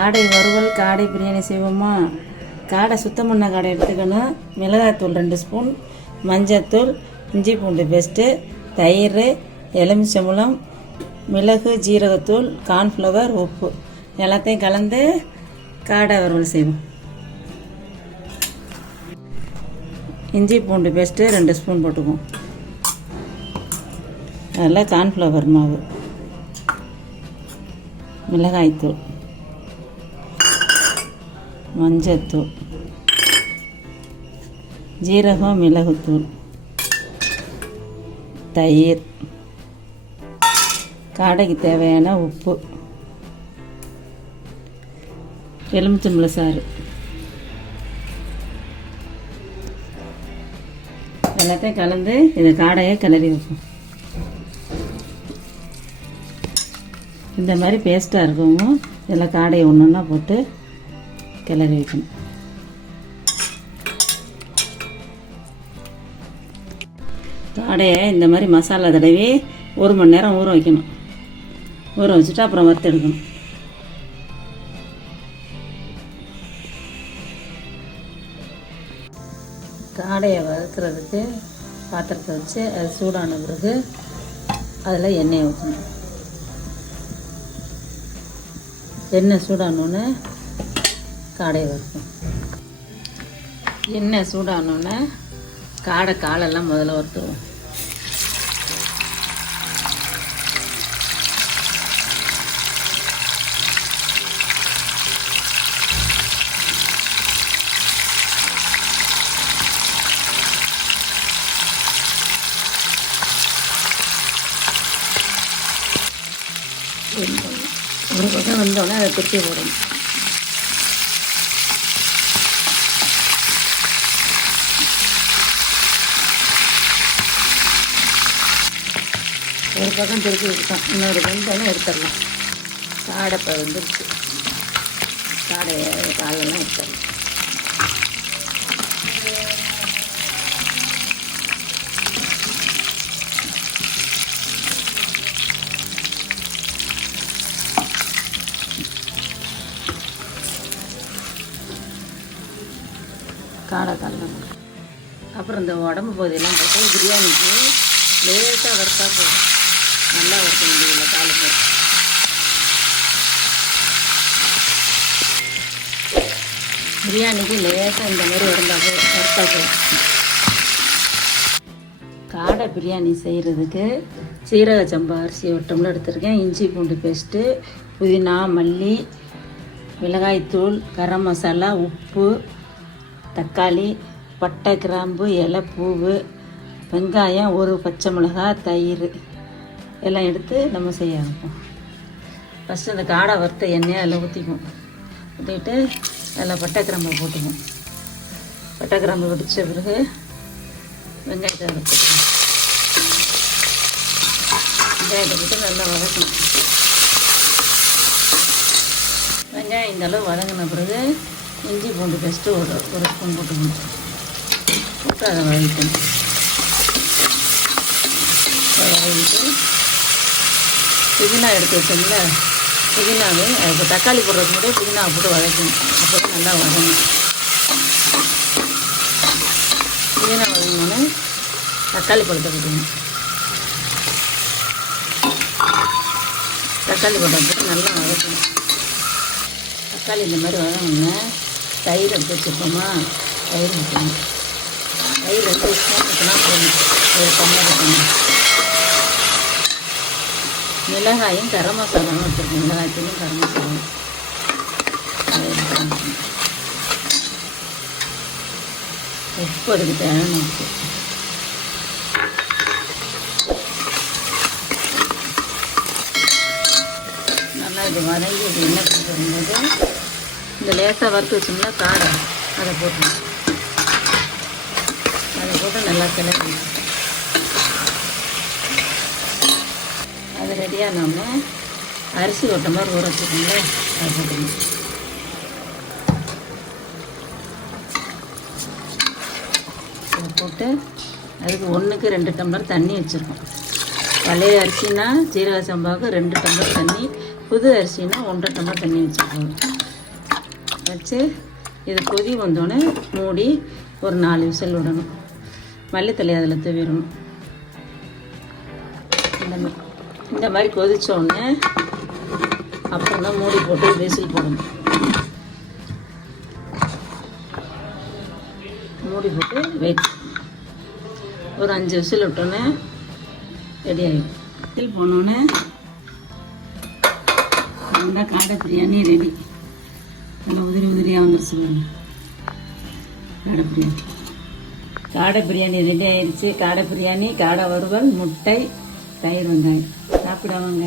காடை வறுவல், காடை பிரியாணி செய்வோமா? காடை சுத்தம் பண்ண காடை எடுத்துக்கணும். மிளகாய்த்தூள் 2 ஸ்பூன், மஞ்சத்தூள், இஞ்சி பூண்டு பேஸ்ட்டு, தயிர், எலுமிச்சம்பழம், மிளகு, ஜீரகத்தூள், கார்ன்ஃப்ளவர், உப்பு எல்லாத்தையும் கலந்து காடை வறுவல் செய்வோம். இஞ்சி பூண்டு பேஸ்ட்டு 2 ஸ்பூன் போட்டுக்குவோம். அதில் கார்ன்ஃப்ளவர் மாவு, மிளகாய்த்தூள், மஞ்சத்தூள், ஜீரகம், மிளகுத்தூள், தயிர், காடைக்கு தேவையான உப்பு, எலுமிச்சம்பழ சாறு எல்லாத்தையும் கலந்து இதை காடையை கிளறி வைப்போம். இந்த மாதிரி பேஸ்ட்டாக இருக்கவும் இதில் காடையை ஒன்று ஒன்றா போட்டு கிளறி வைக்கணும். காடையை இந்த மாதிரி மசாலா தடவி 1 மணி நேரம் ஊற வைக்கணும். ஊற வச்சுட்டு அப்புறம் வறுத்து எடுக்கணும். காடையை வறுக்கிறதுக்கு பாத்திரத்தை வச்சு அது சூடான பிறகு அதில் எண்ணெயை ஊற்றணும். எண்ணெய் சூடானோன்னே காடையை வறுக்கணும். எண்ணெய் சூடானோன்னே காடை காலெல்லாம் முதல்ல வறுத்துருவோம். ஒரு பக்கம் வந்தோடனே அதை திருப்பி போடணும். ஒரு பக்கம் திருப்பி விட்டோம், இன்னொரு வெந்தோடனே எடுத்துடலாம். காடை இப்போ வந்துருச்சு. காடையை காலெல்லாம் எடுத்துடலாம். காடை கலந்து அப்புறம் இந்த உடம்பு பகுதியெல்லாம் போட்டு பிரியாணிக்கு லேசாக வறுத்தா போதும். நல்லா வறுக்க வேண்டியதில்லை. காலு போட்டு பிரியாணிக்கு லேசாக இந்த மாதிரி வறுத்தா போதும். காடை பிரியாணி செய்கிறதுக்கு சீரக சம்பா அரிசி 1 டம்ளர் எடுத்துருக்கேன். இஞ்சி பூண்டு பேஸ்ட்டு, புதினா, மல்லி, மிளகாய்த்தூள், கரம் மசாலா, உப்பு, தக்காளி, பட்டை, கிராம்பு, இலை, பூவு, வெங்காயம், 1 பச்சை மிளகாய், தயிர் எல்லாம் எடுத்து நம்ம செய்ய ஆரம்பிப்போம். ஃபஸ்ட்டு அந்த காடை வறுத்த எண்ணெயை அதில் ஊற்றிக்குவோம். ஊற்றிட்டு அதில் பட்டை கிராம்பை போட்டுக்குவோம். பட்டை கிராம்பு வெடித்த பிறகு வெங்காயத்தை வறுத்துக்குவோம். வெங்காயத்தை போட்டு நல்லா வதக்கணும். வெங்காயம் இந்த அளவு வதங்கின பிறகு இஞ்சி பூண்டு பேஸ்ட்டு ஒரு ஸ்பூன் போட்டுக்கணும். போட்டு அதை வதக்கணும். வதக்கிட்டு புதினா எடுத்து வச்சோம்ல, புதினாவே இப்போ தக்காளி போடுறதுக்கு முன்னாடியே புதினாவை போட்டு வதக்கணும். அப்போ தான் நல்லா வதங்கணும். புதினா வதங்கினோடனே தக்காளி பழத்தை போட்டுக்கணும். தக்காளி பழத்தை போட்டு நல்லா வதக்கணும். தக்காளி இந்த மாதிரி வதங்கணுங்க. தயிர் எடுத்து வச்சுருக்கோமா, தயிர் ஊற்றணும். தயிர் 2 ஸ்பூன் ஊற்றினா போடணும். 1 டம்ளர் ஊற்றணும். மிளகாயும் கரம் மசாலாவும் வச்சுருக்கோம். மிளகாய்த்தூளும் கரம் மசாலாவும் உப்பு அதுக்கு தேவையான உப்பு. நல்லா இது வதங்கி இது எண்ணெய் கொண்டு வரும்போது இந்த லேசாக வறுத்து வச்சோம்னா காடை அதை போட்டுணும். அதை போட்டு நல்லா கிளறி அது ரெடியானோடனே அரிசி 1 டம்ளர் ஊற வச்சுக்கோங்களே, அதை போட்டுக்கணும். அதை போட்டு அதுக்கு 1க்கு 2 டம்ளர் தண்ணி வச்சுருக்கோம். பழைய அரிசினா ஜீரக சம்பாவுக்கு 2 டம்ளர் தண்ணி, புது அரிசினா 1.5 டம்ளர் தண்ணி வச்சுருக்கோம். வச்சு இது கொதி வந்தோடனே மூடி ஒரு 4 விசில் விடணும். மல்லித்தலை அதில் தூவிடணும். இந்த மாதிரி கொதித்தோடனே அப்புறம் தான் மூடி போட்டு விசில் போடணும். மூடி போட்டு வெயிட் ஒரு 5 விசில் விட்டோன்னே ரெடி ஆகிடும். விசில் போனோடனே நல்லா காடை பிரியாணி ரெடி. நல்லா உதிரியாக வந்துருச்சு பாருங்க. காடை பிரியாணி ரெடி ஆயிடுச்சு. காடை பிரியாணி, காடை வறுவல், முட்டை, தயிர், வெங்காயம். சாப்பிடுவாங்க.